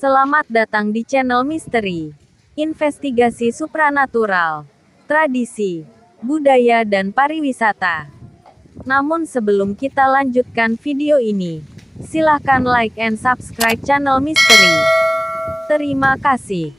Selamat datang di channel Misteri, Investigasi Supranatural, Tradisi, Budaya dan Pariwisata. Namun sebelum kita lanjutkan video ini, silahkan like and subscribe channel Misteri. Terima kasih.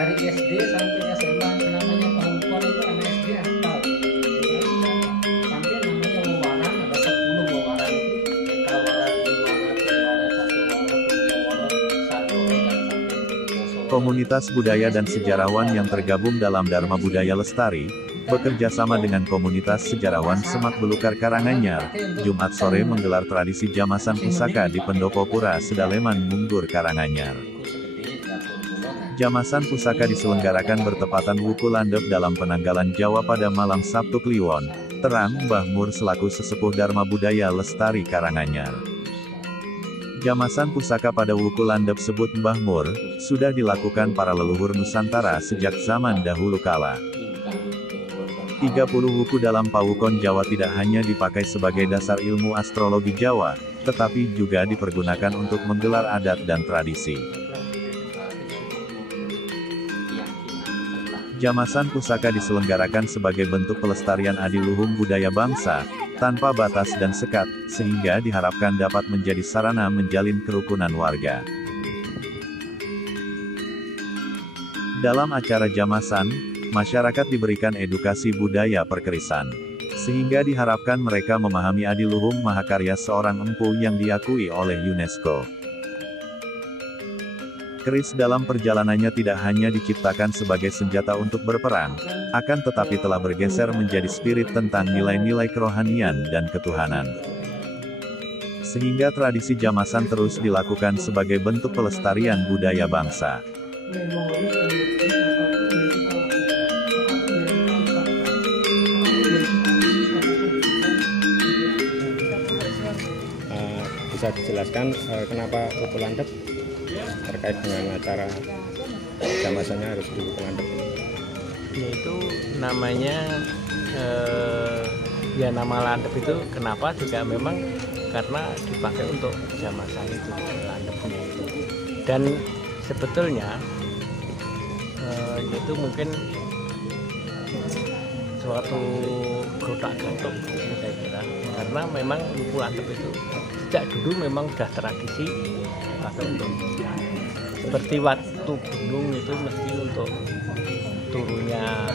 Dari SD sampai SMA namanya Pahukon itu anak SD hafal. Sampai namanya wewaran ada 10 wewaran itu kawaran Dimana, Tewara, Catuwara, Punjawara, Sadoro dan sampai Komunitas budaya dan sejarawan yang tergabung dalam Dharma Budaya Lestari, bekerja sama dengan komunitas sejarawan Semak Belukar Karanganyar, Jumat sore menggelar tradisi jamasan pusaka di Pendopo Pura Sedaleman Munggur Karanganyar. Jamasan pusaka diselenggarakan bertepatan Wuku Landep dalam Penanggalan Jawa pada malam Sabtu Kliwon. Terang Mbah Mur selaku sesepuh Dharma Budaya Lestari Karanganyar. Jamasan pusaka pada Wuku Landep sebut Mbah Mur, sudah dilakukan para leluhur Nusantara sejak zaman dahulu kala. 30 wuku dalam Pawukon Jawa tidak hanya dipakai sebagai dasar ilmu astrologi Jawa, tetapi juga dipergunakan untuk menggelar adat dan tradisi. Jamasan pusaka diselenggarakan sebagai bentuk pelestarian adiluhung budaya bangsa, tanpa batas dan sekat, sehingga diharapkan dapat menjadi sarana menjalin kerukunan warga. Dalam acara jamasan, masyarakat diberikan edukasi budaya perkerisan, sehingga diharapkan mereka memahami adiluhung mahakarya seorang empu yang diakui oleh UNESCO. Keris dalam perjalanannya tidak hanya diciptakan sebagai senjata untuk berperang, akan tetapi telah bergeser menjadi spirit tentang nilai-nilai kerohanian dan ketuhanan. Sehingga tradisi jamasan terus dilakukan sebagai bentuk pelestarian budaya bangsa. Bisa dijelaskan kenapa Wuku Landep terkait dengan acara jamasannya harus di Wuku Landep? Yaitu namanya ya nama Landep itu kenapa juga memang karena dipakai untuk jamasan itu Landepnya itu. Dan sebetulnya itu mungkin suatu gotak-gatuk saya kira, karena memang Wuku Landep itu sejak dulu memang sudah tradisi dipakai untuk seperti waktu gunung itu mesti untuk turunnya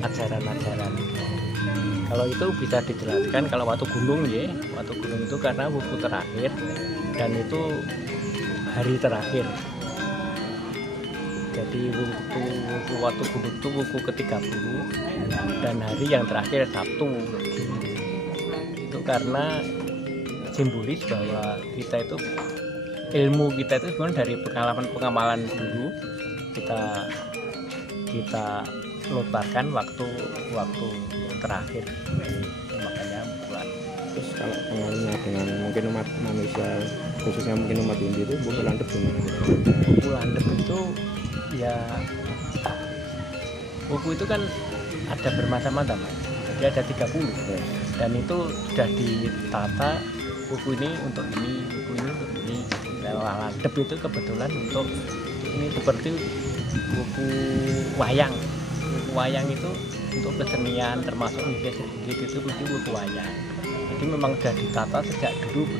ajaran-ajaran. Kalau itu bisa dijelaskan kalau waktu gunung ya, waktu gunung itu karena wuku terakhir dan itu hari terakhir. Jadi waktu gunung itu wuku ke-30 dan hari yang terakhir Sabtu. Itu karena simbolis bahwa kita itu ilmu kita itu sebenarnya dari pengamalan dulu kita lontarkan waktu terakhir, makanya buat. Terus kalau pengaruhnya dengan mungkin umat manusia, khususnya mungkin umat Hindu itu Wuku Landep gimana? Wuku Landep itu ya, wuku itu kan ada bermacam-macam, jadi ada 30 dan itu sudah ditata. Wuku ini untuk ini, wuku ini untuk ini. Landep itu kebetulan untuk ini seperti wuku wayang. Wuku wayang itu untuk kesenian termasuk sedikit itu mesti wuku wayang. Jadi memang sudah ditata sejak dulu.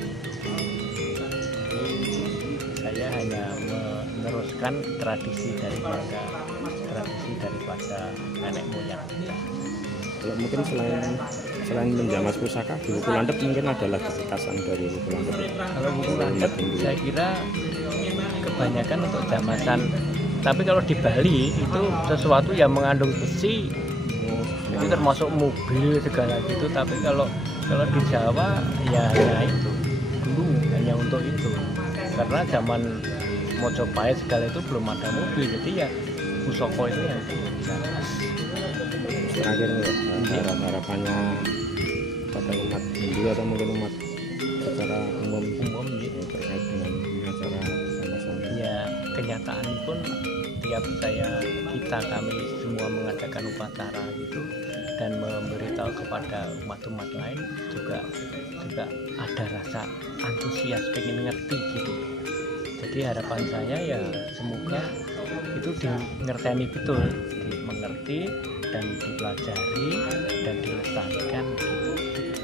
Jadi saya hanya meneruskan tradisi daripada nenek moyang. Kalau mungkin selain menjamas pusaka di Wuku Landep mungkin ada lagi kekasan dari Wuku Landep. Kalau Wuku Landep saya kira kebanyakan untuk jamasan, tapi kalau di Bali itu sesuatu yang mengandung besi, itu termasuk mobil segala gitu. Tapi kalau di Jawa ya itu dulu hanya untuk itu, karena zaman Mojopahit segala itu belum ada mobil, jadi ya pusaka itu yang bisa. Terakhir harapannya pada umat Hindu atau mungkin umat secara umum terkait dengan acara sama-sama? Ya, kenyataan pun tiap kami semua mengadakan upacara itu dan memberitahu kepada umat-umat lain juga ada rasa antusias pengen ngerti gitu. Jadi harapan saya ya semoga itu dingerteni betul, dimengerti dan dipelajari dan dilestarikan gitu,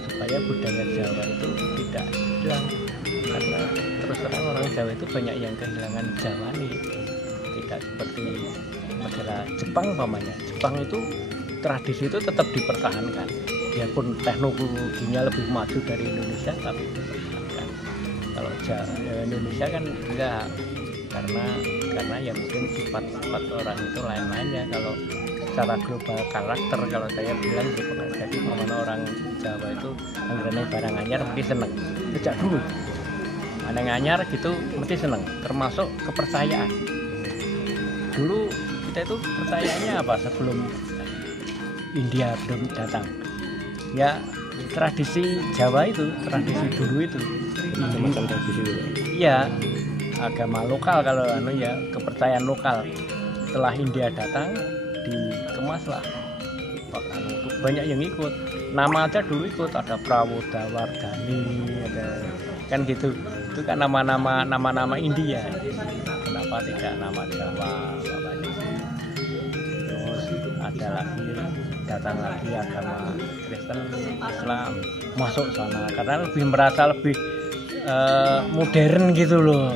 supaya budaya Jawa itu tidak hilang, karena terus terang orang Jawa itu banyak yang kehilangan Jawa nih, tidak seperti negara Jepang umpamanya. Jepang itu tradisi itu tetap dipertahankan, biarpun teknologinya lebih maju dari Indonesia tapi dipertahankan. Kalau Indonesia kan enggak, karena ya mungkin sifat orang itu lain-lain ya. Kalau secara global karakter, kalau saya bilang gitu, jadi mana orang Jawa itu mengenai barang anyar mesti seneng sejak dulu, ada anyar gitu mesti seneng, termasuk kepercayaan. Dulu kita itu percayaannya apa sebelum India belum datang ya, tradisi Jawa itu, tradisi dulu itu Semacam tradisi itu. iya, agama lokal, kalau ya kepercayaan lokal. Setelah India datang dikemaslah, banyak yang ikut, nama aja dulu ikut, ada Prawodawardhani, ada kan gitu, itu kan nama-nama India, kenapa tidak nama Jawa bapaknya. Terus ada lagi, datang lagi agama Kristen, Islam masuk sana karena lebih merasa lebih modern gitu loh.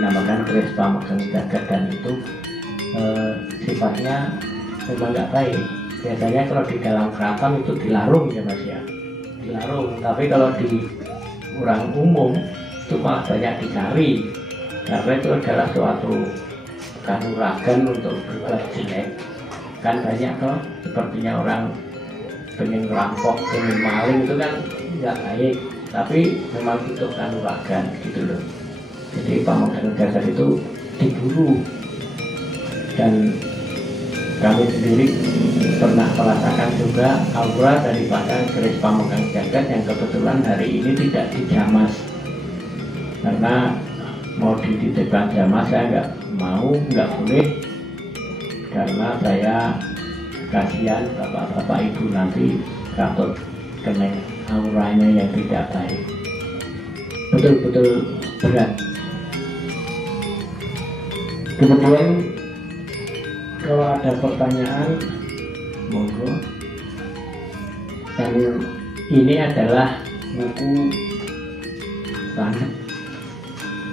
Dinamakan keris pamungkas jagat, dan itu sifatnya memang nggak baik. Biasanya kalau di dalam keraton itu dilarung ya Mas ya, dilarung. Tapi kalau di orang umum itu malah banyak dicari, karena itu adalah suatu kanuragan untuk berbuat jelek. Kan banyak kok sepertinya orang pengen merampok, pengen maling, itu kan nggak baik, tapi memang itu kanuragan gitu loh. Jadi pamungkas jagat itu diburu, dan kami sendiri pernah merasakan juga aura daripada keris pamungkas jagat yang kebetulan hari ini tidak dijamas, karena mau dititipkan jamas saya nggak boleh, karena saya kasihan bapak-bapak ibu nanti takut kena auranya yang tidak baik, betul-betul berat. Kemudian kalau ada pertanyaan monggo. Dan ini adalah buku landep.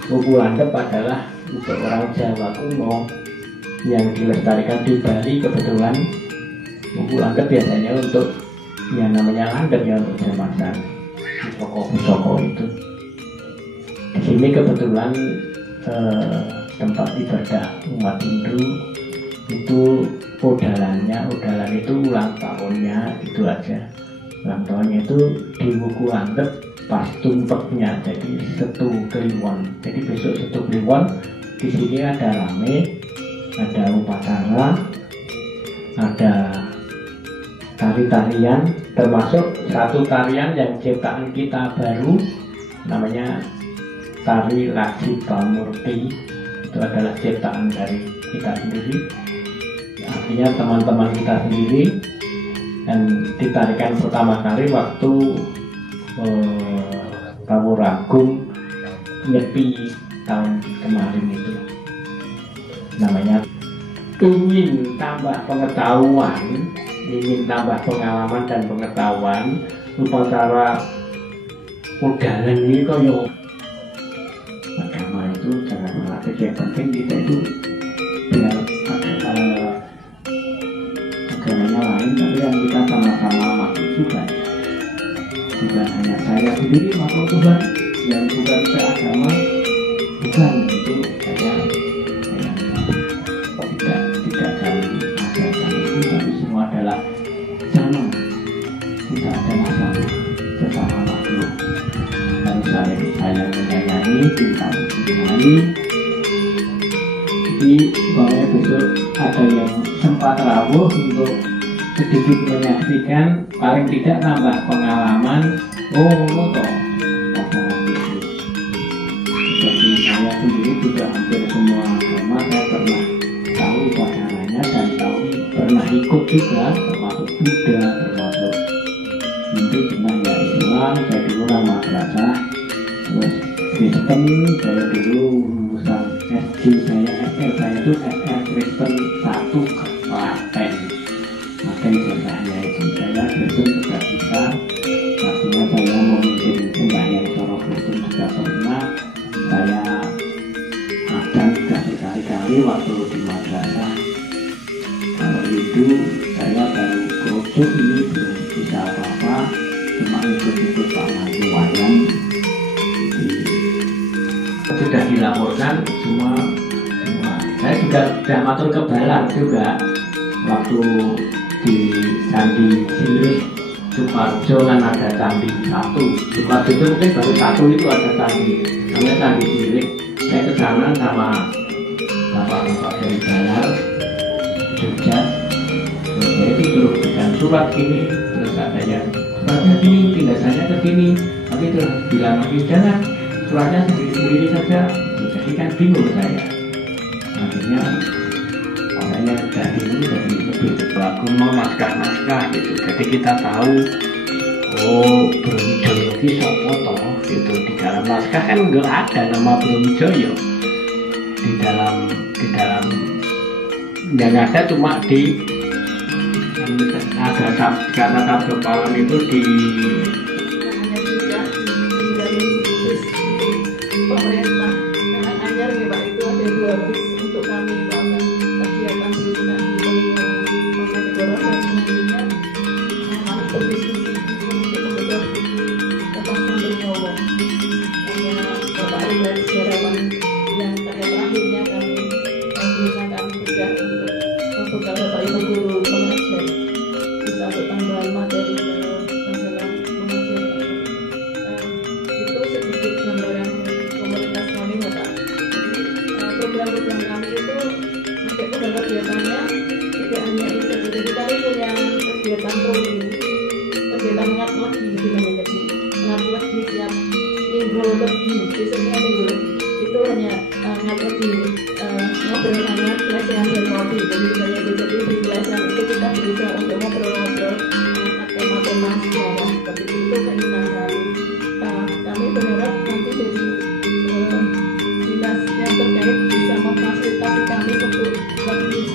Buku landep adalah untuk orang Jawa kuno yang dilestarikan di Bali. Kebetulan buku landep biasanya untuk yang namanya landep ya, untuk jamasan pusoko itu. Di sini kebetulan tempat ibadah umat Hindu itu udalan itu ulang tahunnya, itu aja. Ulang tahunnya itu di buku landep pas tumpeknya, jadi Setu Kliwon. Jadi besok Setu Kliwon di sini ada rame, ada upacara, ada tari-tarian, termasuk satu tarian yang ciptaan kita baru, namanya tari Laksmi Pamurti. Itu adalah ciptaan dari kita sendiri, artinya teman-teman kita sendiri, dan ditarikan pertama kali waktu Pamuragung Nyepi tahun kemarin itu. Namanya ingin tambah pengetahuan, ingin tambah pengalaman dan pengetahuan, upacara udalan ini kaya agama itu yang penting kita itu biar agamanya lain, tapi yang kita sama-sama makhluk Tuhan. Bukan hanya saya sendiri makhluk Tuhan, yang bukan seagama, bukan itu saya tidak kami ajarkan itu, tapi semua adalah sama. Tidak ada masalah sesama makhluk. Harus saling menyayangi, cinta mencintai. Jadi supaya besok ada yang sempat rawuh untuk sedikit menyaksikan, paling tidak nambah pengalaman. Oh, toh masalah itu. Seperti saya sendiri juga hampir semua agama saya pernah tahu pasangannya dan tahu pernah ikut juga, termasuk Buddha, termasuk Hindu, pernah ya Islam. Saya dulu orang madrasah, terus Kristen saya dulu lulusan SD, saya SR, saya itu SR Kristen 1 Klaten. Maka ijazahnya itu saya Kristen juga bisa, artinya saya memimpin sembahyang Soro Kristen juga pernah. Saya akan juga sekali-kali waktu di madrasah. Kalau itu saya baru kerujuk, ini belum bisa apa-apa, cuma ikut-ikut Pak Mantu Wayan. Sudah dilaporkan semua. Saya juga sudah matur kebalan juga waktu di Candi Silih Suparjo kan ada candi 1. Suparjo itu mungkin baru 1 itu ada candi, namanya Candi Silih. Saya ke sana sama bapak-bapak dari Balar Jogja. Saya itu suruh dengan surat ini, terus ada yang suratnya gini, tindasannya ke sini, tapi terus bilang lagi jangan, suratnya sendiri-sendiri saja. Jadi kan bingung saya. Akhirnya orangnya udah bingung, jadi lebih berlaku naskah-naskah gitu. Jadi kita tahu, oh Bromijoyo itu sopo toh gitu. Di dalam naskah kan nggak ada nama Bromijoyo. Di dalam yang ada cuma di ada kata Sabdopalan itu di pemerintah karena Anyar ya Pak, itu ada 2 bis untuk kami melakukan kegiatan berusaha di Mangkunegara dan selanjutnya kami berdiskusi untuk membuat tentang sumber nyawa. Hanya Bapak Ridwan sejarawan yang terakhirnya kami berusaha kami bergerak untuk membuka Bapak Ibu guru pengajar bisa bertambahan materi dalam mengajar. Itu sedikit gambaran komunitas kami Bapak. Jadi program-program kami itu sampai pada kegiatannya tidak hanya itu saja. Jadi kami punya kegiatan rutin, kegiatan ngat lagi gitu namanya. Jadi ngat lagi tiap minggu lebih, biasanya minggu lebih itu hanya ngat lagi ngobrol hangat, lesehan dan kopi. Jadi saya jadi di lesehan itu kita berusaha untuk ngobrol-ngobrol tema-tema sejarah seperti itu keinginan kami. Kami berharap nanti dari dinas yang terkait bisa memfasilitasi kami untuk lebih